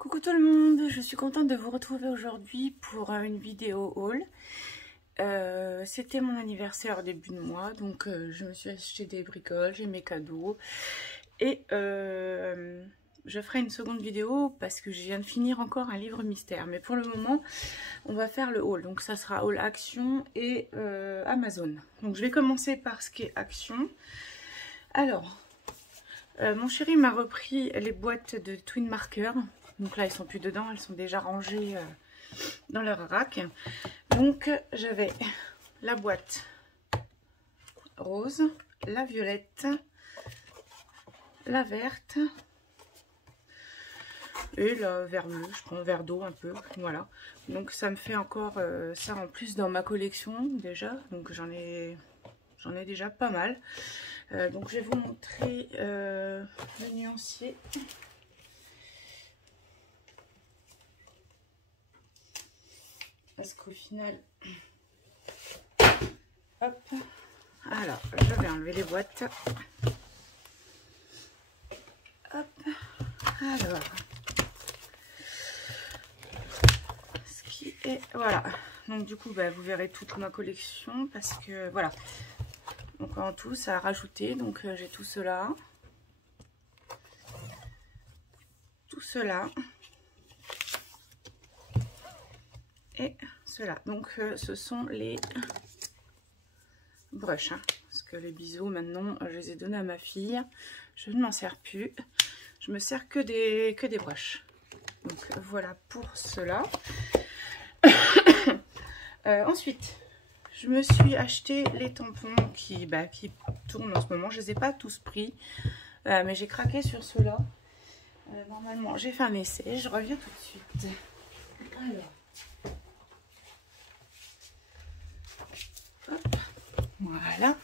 Coucou tout le monde, je suis contente de vous retrouver aujourd'hui pour une vidéo haul. C'était mon anniversaire début de mois, donc je me suis acheté des bricoles, j'ai mes cadeaux. Et je ferai une seconde vidéo parce que je viens de finir encore un livre mystère. Mais pour le moment, on va faire le haul. Donc ça sera haul Action et Amazon. Donc je vais commencer par ce qui est Action. Alors, mon chéri m'a repris les boîtes de Twin Marker. Donc là, ils sont plus dedans, elles sont déjà rangées dans leur rack. Donc, j'avais la boîte rose, la violette, la verte et la vert bleu. Je prends vert d'eau un peu, voilà. Donc, ça me fait encore ça en plus dans ma collection déjà. Donc, j'en ai déjà pas mal. Donc, je vais vous montrer le nuancier. Parce qu'au final, hop, alors je vais enlever les boîtes. Hop, alors, ce qui est, voilà. Donc du coup, vous verrez toute ma collection parce que voilà. Donc en tout, ça a rajouté. Donc j'ai tout cela, et cela. Donc ce sont les brushes, hein, parce que les biseaux maintenant je les ai donnés à ma fille, je ne m'en sers plus, je me sers que des brushes. Donc voilà pour cela. Ensuite je me suis acheté les tampons qui tournent en ce moment. Je les ai pas tous pris, mais j'ai craqué sur ceux-là. Normalement j'ai fait un essai, je reviens tout de suite. Alors, hop, voilà.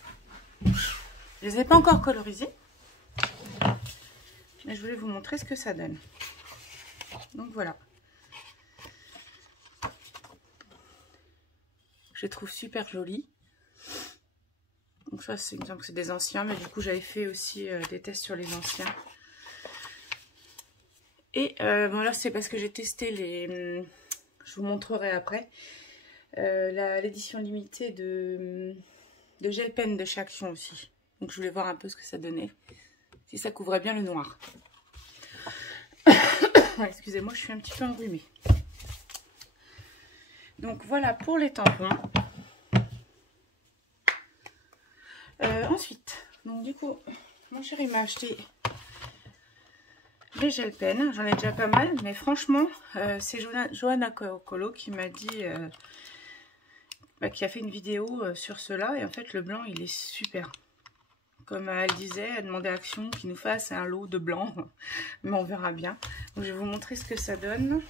Je les ai pas encore colorisés, mais je voulais vous montrer ce que ça donne. Donc voilà. Je les trouve super jolis. Donc ça, il me semble que c'est des anciens, mais du coup j'avais fait aussi des tests sur les anciens. Et bon, là c'est parce que j'ai testé les... je vous montrerai après. L'édition limitée de gel pen de chez Action aussi. Donc je voulais voir un peu ce que ça donnait. Si ça couvrait bien le noir. Excusez-moi, je suis un petit peu enrhumée. Donc voilà pour les tampons. Ensuite, donc du coup, mon chéri m'a acheté les gel pen. J'en ai déjà pas mal, mais franchement, c'est Johanna Colo qui m'a dit, qui a fait une vidéo sur cela. Et en fait, le blanc, il est super. Comme elle disait, elle demandait à Action qu'il nous fasse un lot de blanc. Mais on verra bien. Donc, je vais vous montrer ce que ça donne.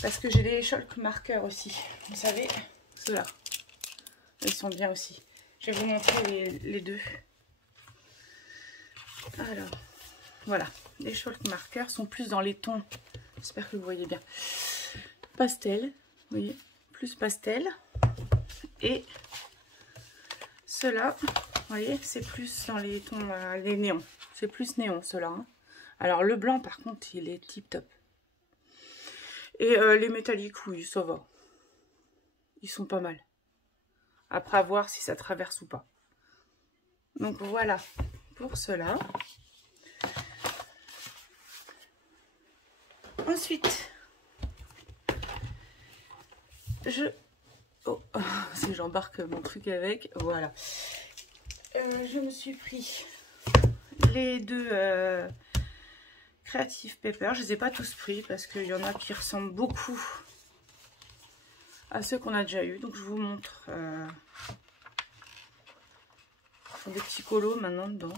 Parce que j'ai les chalk markers aussi. Vous savez, ceux-là. Ils sont bien aussi. Je vais vous montrer les deux. Alors, voilà. Les chalk markers sont plus dans les tons. J'espère que vous voyez bien. Pastel. Vous voyez, plus pastel. Et ceux-là, vous voyez, c'est plus dans les tons, les néons. C'est plus néon, ceux-là. Hein. Alors, le blanc, par contre, il est tip-top. Et les métalliques, oui, ça va. Ils sont pas mal. Après, à voir si ça traverse ou pas. Donc, voilà pour cela. Ensuite, j'embarque mon truc avec. Voilà. Je me suis pris les deux Creative Paper. Je les ai pas tous pris parce qu'il y en a qui ressemblent beaucoup à ceux qu'on a déjà eu. Donc je vous montre. Ce sont des petits colos maintenant dedans.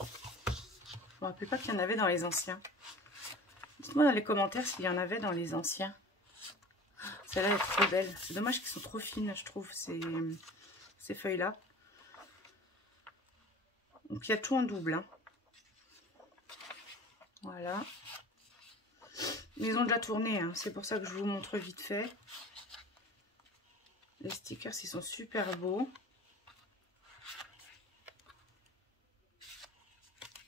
Je me rappelle pas qu'il y en avait dans les anciens. Dites-moi dans les commentaires s'il y en avait dans les anciens. Celle-là est trop belle. C'est dommage qu'ils sont trop fines, je trouve, ces feuilles-là. Donc il y a tout en double. Hein. Voilà. Ils ont déjà tourné, hein. C'est pour ça que je vous montre vite fait. Les stickers, ils sont super beaux.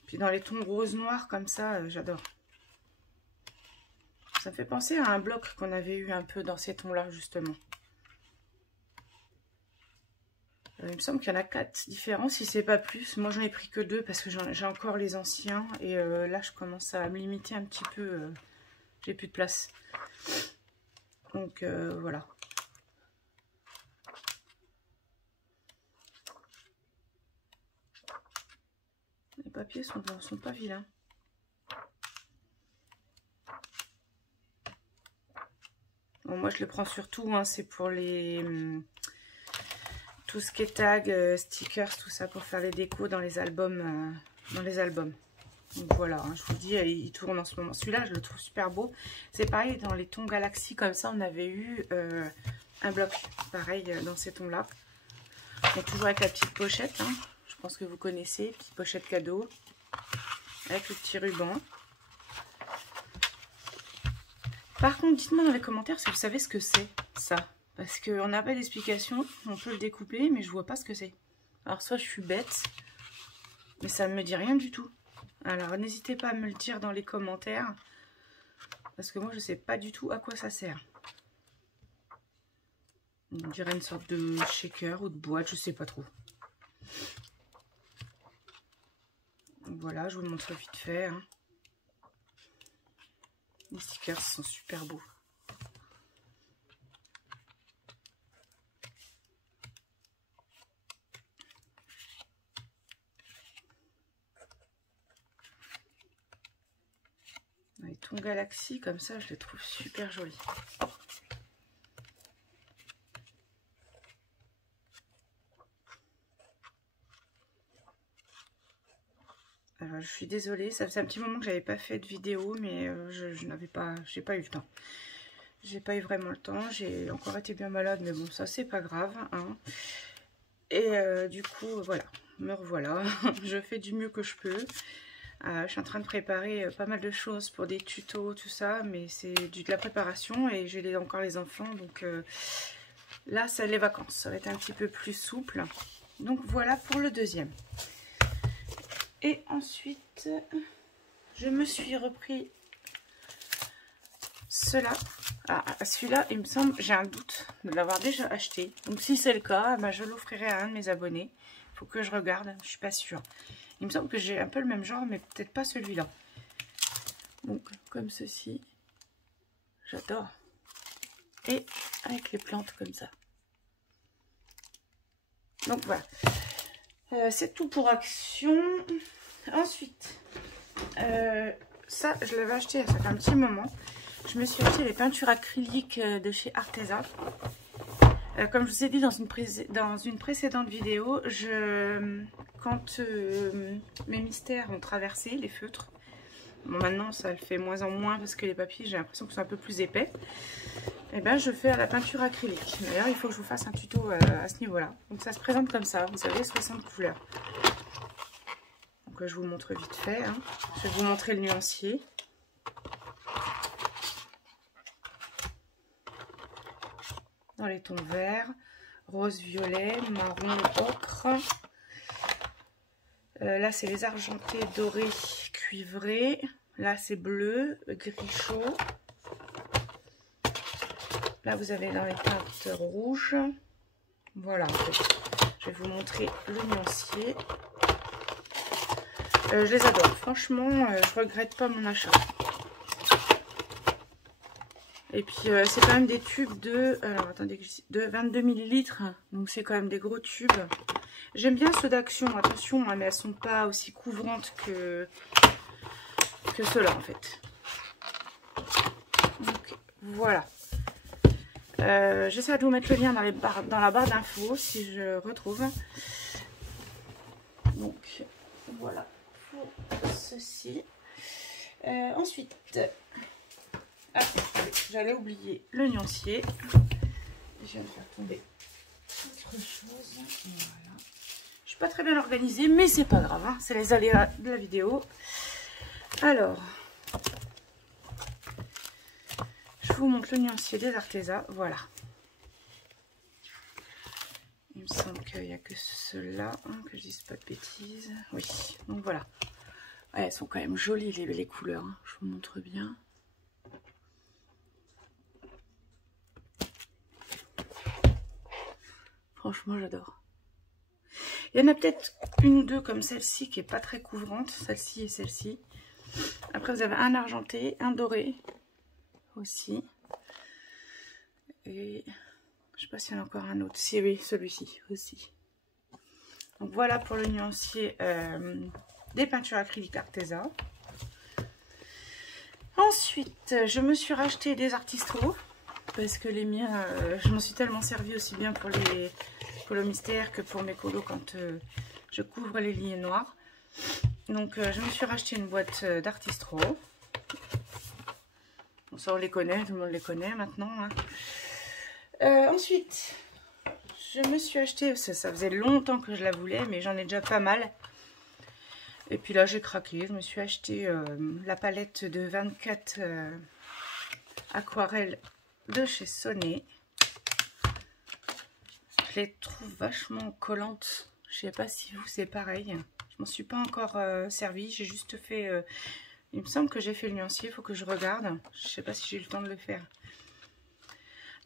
Puis dans les tons rose noir comme ça, j'adore. Ça me fait penser à un bloc qu'on avait eu un peu dans ces tons-là, justement. Il me semble qu'il y en a 4 différents, si c'est pas plus. Moi, j'en ai pris que 2 parce que j'ai encore les anciens. Et là, je commence à me limiter un petit peu. J'ai plus de place. Donc, voilà. Les papiers sont pas vilains. Bon, moi, je le prends surtout. Hein, c'est pour les... tout ce qui est tag, stickers, tout ça pour faire les décos dans les albums. Donc voilà, hein, je vous dis, il tourne en ce moment. Celui-là, je le trouve super beau. C'est pareil, dans les tons Galaxy, comme ça, on avait eu un bloc pareil dans ces tons-là. Donc toujours avec la petite pochette, hein. Je pense que vous connaissez, petite pochette cadeau, avec le petit ruban. Par contre, dites-moi dans les commentaires si vous savez ce que c'est, ça. Parce qu'on n'a pas d'explication, on peut le découper, mais je vois pas ce que c'est. Alors soit je suis bête, mais ça ne me dit rien du tout. Alors n'hésitez pas à me le dire dans les commentaires, parce que moi je sais pas du tout à quoi ça sert. On dirait une sorte de shaker ou de boîte, je sais pas trop. Voilà, je vous le montre vite fait. Hein. Les stickers sont super beaux. Les tons Galaxy, comme ça, je les trouve super jolis. Alors, je suis désolée, ça faisait un petit moment que j'avais pas fait de vidéo, mais j'ai pas eu le temps. J'ai pas eu vraiment le temps, j'ai encore été bien malade, mais bon, ça c'est pas grave. Hein. Et du coup, voilà, me revoilà. Je fais du mieux que je peux. Je suis en train de préparer pas mal de choses pour des tutos, tout ça, mais c'est de la préparation et j'ai encore les enfants, donc là, c'est les vacances, ça va être un petit peu plus souple. Donc voilà pour le deuxième. Et ensuite, je me suis repris cela. Ah, celui-là, il me semble, j'ai un doute de l'avoir déjà acheté. Donc si c'est le cas, bah, je l'offrirai à un de mes abonnés. Il faut que je regarde, je suis pas sûre. Il me semble que j'ai un peu le même genre, mais peut-être pas celui-là. Donc, comme ceci. J'adore. Et avec les plantes comme ça. Donc, voilà. C'est tout pour Action. Ensuite, ça, je l'avais acheté, ça fait un petit moment. Je me suis acheté les peintures acryliques de chez Arteza. Comme je vous ai dit dans une précédente vidéo, quand mes mystères ont traversé les feutres, bon, maintenant ça le fait moins en moins parce que les papiers, j'ai l'impression qu'ils sont un peu plus épais, et ben je fais à la peinture acrylique. D'ailleurs, il faut que je vous fasse un tuto à ce niveau-là. Donc ça se présente comme ça, vous avez 60 couleurs. Donc je vous montre vite fait. Hein. Je vais vous montrer le nuancier. Dans les tons verts, rose, violet, marron, ocre. Là, c'est les argentés, dorés, cuivrés. Là, c'est bleu, gris chaud. Là, vous avez dans les teintes rouges. Voilà, en fait. Je vais vous montrer le nuancier. Je les adore. Franchement, je regrette pas mon achat. Et puis, c'est quand même des tubes de, alors, attendez, de 22 ml. Donc, c'est quand même des gros tubes. J'aime bien ceux d'Action. Attention, hein, mais elles sont pas aussi couvrantes que ceux-là, en fait. Donc, voilà. J'essaie de vous mettre le lien dans la barre d'infos, si je retrouve. Donc, voilà pour ceci. Ensuite... Ah, j'allais oublier le nuancier. Je viens de faire tomber autre chose. Voilà. Je suis pas très bien organisée, mais c'est pas grave. Hein. C'est les aléas de la vidéo. Alors, je vous montre le nuancier des Arteza. Voilà. Il me semble qu'il n'y a que ceux-là, hein, que je dise pas de bêtises. Oui, donc voilà. Ouais, elles sont quand même jolies les couleurs, hein. Je vous montre bien. Franchement, j'adore. Il y en a peut-être une ou deux comme celle-ci qui est pas très couvrante. Celle-ci et celle-ci. Après, vous avez un argenté, un doré aussi. Et je sais pas s'il y en a encore un autre. Si oui, celui-ci aussi. Donc voilà pour le nuancier des peintures acryliques Arteza. Ensuite, je me suis racheté des Artistro parce que les miens, je m'en suis tellement servi aussi bien pour le mystère que pour mes colos quand je couvre les lignes noires. Donc je me suis racheté une boîte d'Artistro. Bon, ça on les connaît, tout le monde les connaît maintenant. Hein. Ensuite, je me suis acheté, ça faisait longtemps que je la voulais, mais j'en ai déjà pas mal. Et puis là j'ai craqué, je me suis acheté la palette de 24 aquarelles de chez Sonet. Je les trouve vachement collantes, je sais pas si vous c'est pareil. Je m'en suis pas encore servi, j'ai juste fait, il me semble que j'ai fait le nuancier, il faut que je regarde. Je sais pas si j'ai eu le temps de le faire.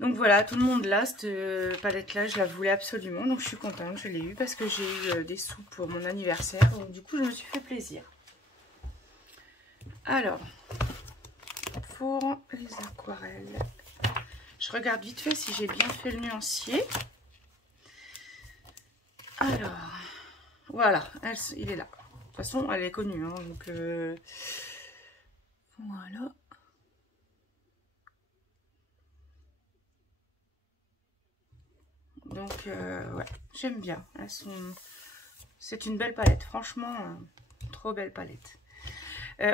Donc voilà, tout le monde là, cette palette là, je la voulais absolument, donc je suis contente, je l'ai eu parce que j'ai eu des sous pour mon anniversaire, donc du coup je me suis fait plaisir. Alors, pour les aquarelles, je regarde vite fait si j'ai bien fait le nuancier. Alors, voilà, il est là. De toute façon, elle est connue, hein, donc voilà. Donc, ouais, j'aime bien. Elles sont... C'est une belle palette, franchement, trop belle palette.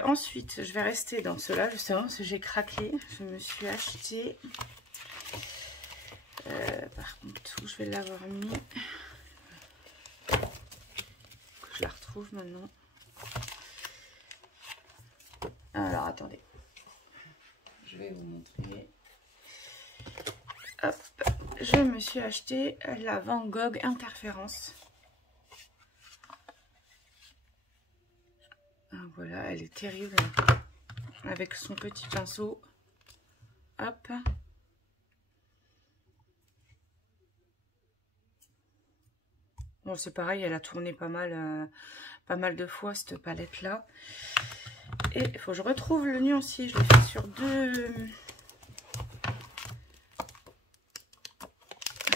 Ensuite, je vais rester dans cela, justement, parce que j'ai craqué. Je me suis acheté... par contre, où je vais l'avoir mis... Je la retrouve maintenant. Alors, attendez. Je vais vous montrer. Hop, je me suis acheté la Van Gogh Interférence. Ah, voilà, elle est terrible. Avec son petit pinceau. Hop. Bon, c'est pareil, elle a tourné pas mal de fois, cette palette-là. Et il faut que je retrouve le nuancier. Je l'ai fait sur deux...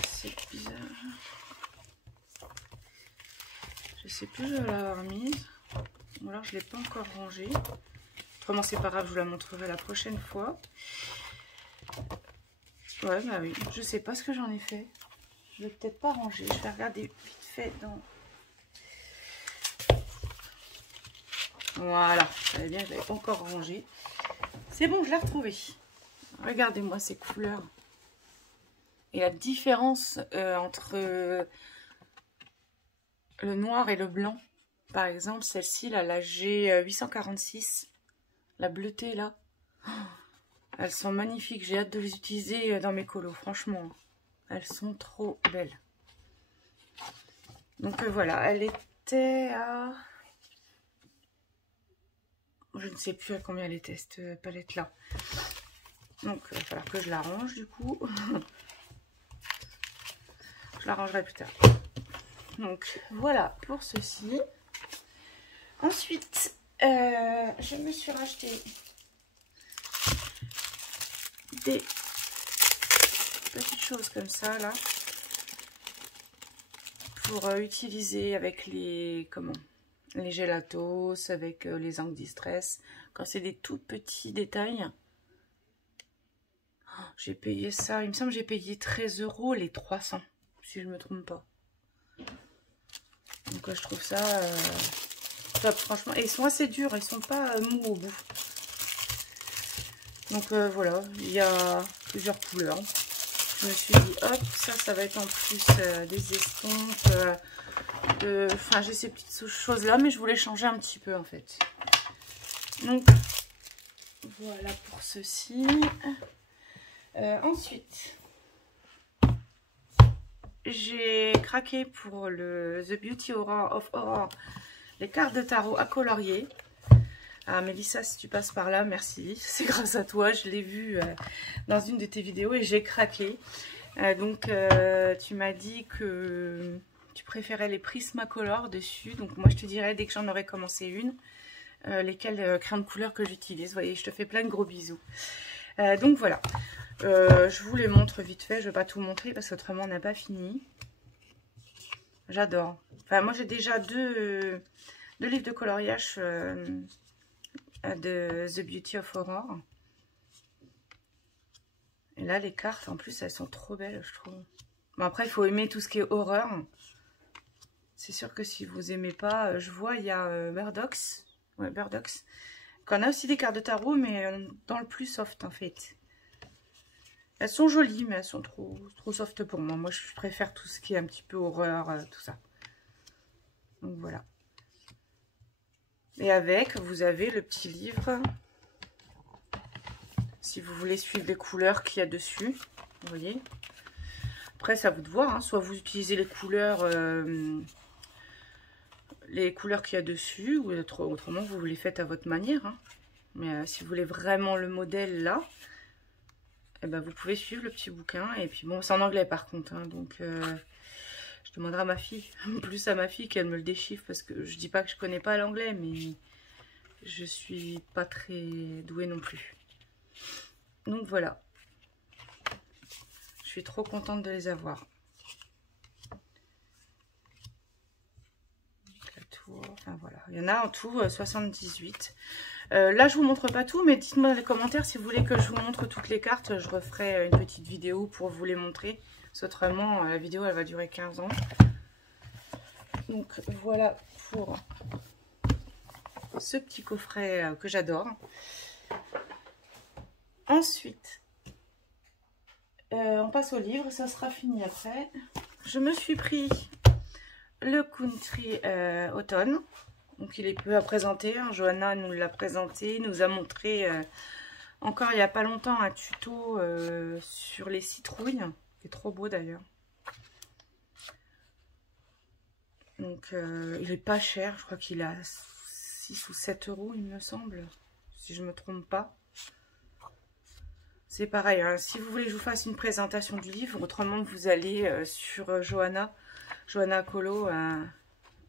C'est bizarre. Je sais plus où je vais l'avoir mise. Ou alors je ne l'ai pas encore rangée. Autrement, c'est pas grave, je vous la montrerai la prochaine fois. Ouais, bah oui, je sais pas ce que j'en ai fait. Je vais peut-être pas ranger. Je vais regarder vite fait dans... Voilà, ça va bien, je l'avais pas encore rangé. C'est bon, je l'ai retrouvé. Regardez-moi ces couleurs. Et la différence entre le noir et le blanc. Par exemple, celle-ci, là, la G846, la bleutée, là. Oh, elles sont magnifiques. J'ai hâte de les utiliser dans mes colos, franchement. Elles sont trop belles. Donc voilà, elle était à... Je ne sais plus à combien elle était, cette palette-là. Donc, il va falloir que je la range, du coup. Je la rangerai plus tard. Donc, voilà pour ceci. Ensuite, je me suis racheté des petites choses comme ça, là. Pour utiliser avec les... Comment ? Les gélatos, avec les angles distress, quand c'est des tout petits détails. Oh, j'ai payé ça, il me semble que j'ai payé 13 € les 300, si je ne me trompe pas. Donc je trouve ça top, franchement. Et ils sont assez durs, ils sont pas mous au bout. Donc voilà, il y a plusieurs couleurs. Je me suis dit, hop, ça va être en plus des estompes... Enfin, j'ai ces petites choses là, mais je voulais changer un petit peu en fait. Donc voilà pour ceci. Ensuite, j'ai craqué pour le The Beauty Aura of Aurore, les cartes de tarot à colorier. Ah Mélissa, si tu passes par là, merci. C'est grâce à toi, je l'ai vu dans une de tes vidéos et j'ai craqué. Donc tu m'as dit que tu préférais les Prismacolor dessus. Donc moi je te dirais dès que j'en aurai commencé une, lesquels crayons de couleur que j'utilise. Vous voyez, je te fais plein de gros bisous. Donc voilà, je vous les montre vite fait. Je ne vais pas tout montrer parce qu'autrement on n'a pas fini. J'adore. Enfin moi j'ai déjà deux livres de coloriage de The Beauty of Aurore. Et là, les cartes, en plus, elles sont trop belles, je trouve. Bon, après, il faut aimer tout ce qui est horreur. C'est sûr que si vous aimez pas, je vois, il y a Burdox. Ouais, Burdox. On a aussi des cartes de tarot, mais dans le plus soft, en fait. Elles sont jolies, mais elles sont trop soft pour moi. Moi, je préfère tout ce qui est un petit peu horreur, tout ça. Donc, voilà. Et avec, vous avez le petit livre. Si vous voulez suivre les couleurs qu'il y a dessus. Vous voyez. Après, c'est à vous de voir. Hein. Soit vous utilisez les couleurs qu'il y a dessus. Ou autrement, vous les faites à votre manière. Hein. Mais si vous voulez vraiment le modèle là, eh ben, vous pouvez suivre le petit bouquin. Et puis bon, c'est en anglais par contre. Hein, donc, je demanderai à ma fille. Plus à ma fille qu'elle me le déchiffre. Parce que je dis pas que je connais pas l'anglais. Mais je suis pas très douée non plus. Donc voilà. Je suis trop contente de les avoir. Enfin voilà, il y en a en tout 78. Là je vous montre pas tout, mais dites-moi dans les commentaires si vous voulez que je vous montre toutes les cartes. Je referai une petite vidéo pour vous les montrer. Autrement la vidéo elle va durer 15 ans. Donc voilà pour ce petit coffret que j'adore. Ensuite on passe au livre, ça sera fini après. Je me suis pris le Country Automne. Donc il est peu à présenter. Hein. Johanna nous l'a présenté, nous a montré encore il n'y a pas longtemps un tuto sur les citrouilles. Qui est trop beau d'ailleurs. Donc il est pas cher, je crois qu'il a 6 ou 7 euros il me semble. Si je me trompe pas. C'est pareil, hein. Si vous voulez que je vous fasse une présentation du livre, autrement vous allez sur Johanna Colo,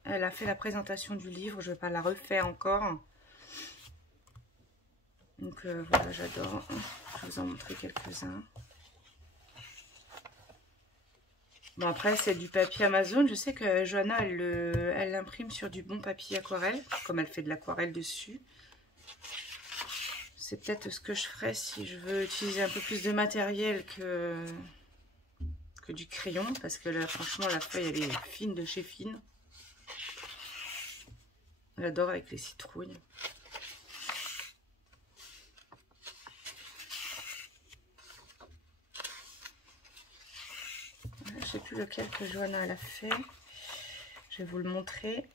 elle a fait la présentation du livre, je ne vais pas la refaire encore. Donc voilà, j'adore. Je vais vous en montrer quelques-uns. Bon après c'est du papier Amazon, je sais que Johanna elle l'imprime sur du bon papier aquarelle, comme elle fait de l'aquarelle dessus. C'est peut-être ce que je ferais si je veux utiliser un peu plus de matériel que du crayon. Parce que là, franchement, la feuille, elle est fine de chez Fine. J'adore avec les citrouilles. Je ne sais plus lequel que Johanna elle a fait. Je vais vous le montrer.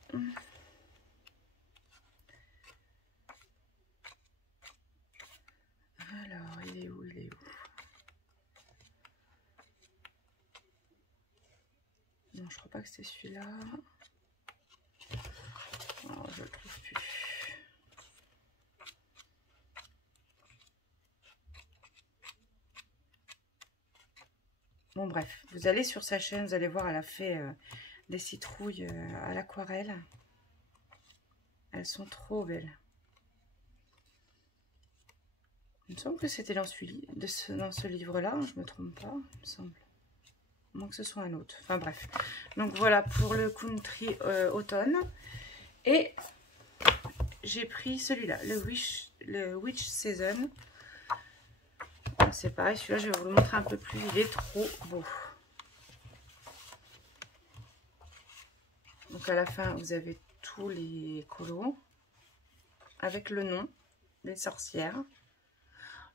Alors, il est où? Il est où? Non, je crois pas que c'est celui-là. Oh, je le trouve plus. Bon, bref, vous allez sur sa chaîne, vous allez voir, elle a fait des citrouilles à l'aquarelle. Elles sont trop belles. Il me semble que c'était dans ce livre-là, je me trompe pas, il me semble. À moins que ce soit un autre. Enfin bref. Donc voilà pour le Country Automne. Et j'ai pris celui-là, le Witch Season. C'est pareil, celui-là je vais vous le montrer un peu plus. Il est trop beau. Donc à la fin vous avez tous les colos avec le nom des sorcières.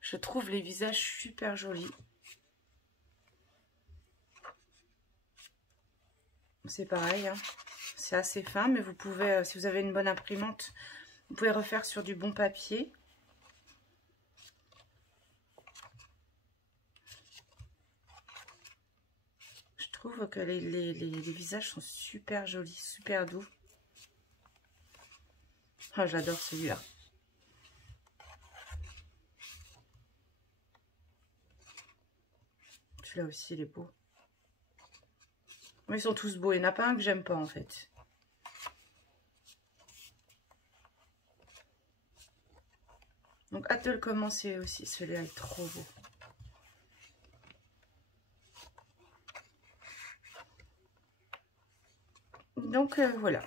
Je trouve les visages super jolis. C'est pareil, hein. C'est assez fin, mais vous pouvez, si vous avez une bonne imprimante, vous pouvez refaire sur du bon papier. Je trouve que les visages sont super jolis, super doux. Oh, j'adore celui-là. celui-là aussi, il est beau. Mais ils sont tous beaux. Il n'y en a pas un que j'aime pas, en fait. Donc, hâte de le commencer aussi. Celui-là est trop beau. Donc, voilà.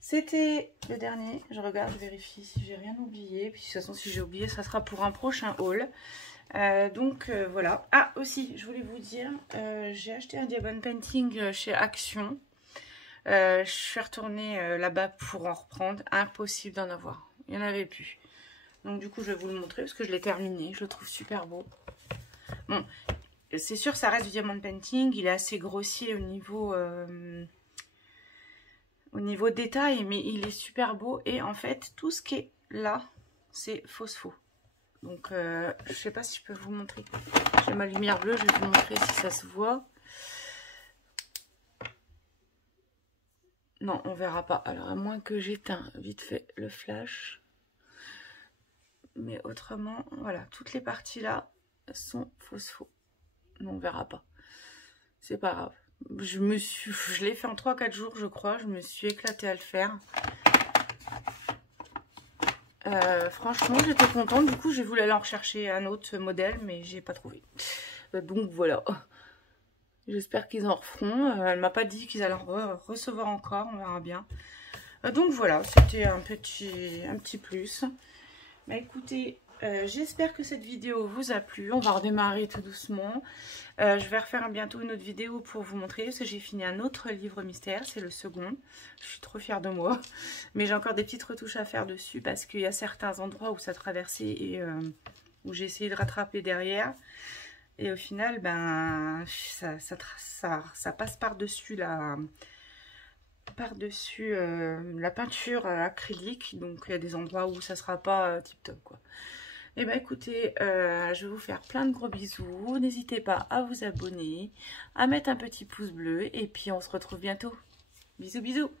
C'était le dernier. Je regarde, je vérifie si j'ai rien oublié. Puis, de toute façon, si j'ai oublié, ça sera pour un prochain haul. Donc, voilà. Ah, aussi, je voulais vous dire, j'ai acheté un diamond painting chez Action. Je suis retournée là-bas pour en reprendre. Impossible d'en avoir. Il n'y en avait plus. Donc du coup, je vais vous le montrer parce que je l'ai terminé. Je le trouve super beau. Bon, c'est sûr, ça reste du diamond painting. Il est assez grossier au niveau détail, mais il est super beau. Et en fait, tout ce qui est là, c'est phospho. Donc, je sais pas si je peux vous montrer. J'ai ma lumière bleue, je vais vous montrer si ça se voit. Non, on verra pas. Alors, à moins que j'éteins vite fait le flash. Mais autrement, voilà, toutes les parties là sont phospho. Non, on verra pas. C'est pas grave. Je l'ai fait en 3-4 jours, je crois. Je me suis éclatée à le faire. Franchement, j'étais contente. Du coup, j'ai voulu aller en rechercher un autre modèle, mais j'ai pas trouvé. Donc voilà. J'espère qu'ils en referont. Elle m'a pas dit qu'ils allaient en recevoir encore. On verra bien. Donc voilà, c'était un petit plus. Bah écoutez, j'espère que cette vidéo vous a plu. On va redémarrer tout doucement. Je vais refaire bientôt une autre vidéo pour vous montrer parce que j'ai fini un autre livre mystère. C'est le second. Je suis trop fière de moi. Mais j'ai encore des petites retouches à faire dessus parce qu'il y a certains endroits où ça traversait et où j'ai essayé de rattraper derrière. Et au final, ben, ça passe par-dessus la peinture acrylique, donc il y a des endroits où ça sera pas tip top quoi. Et ben écoutez, je vais vous faire plein de gros bisous, n'hésitez pas à vous abonner, à mettre un petit pouce bleu et puis on se retrouve bientôt. Bisous bisous.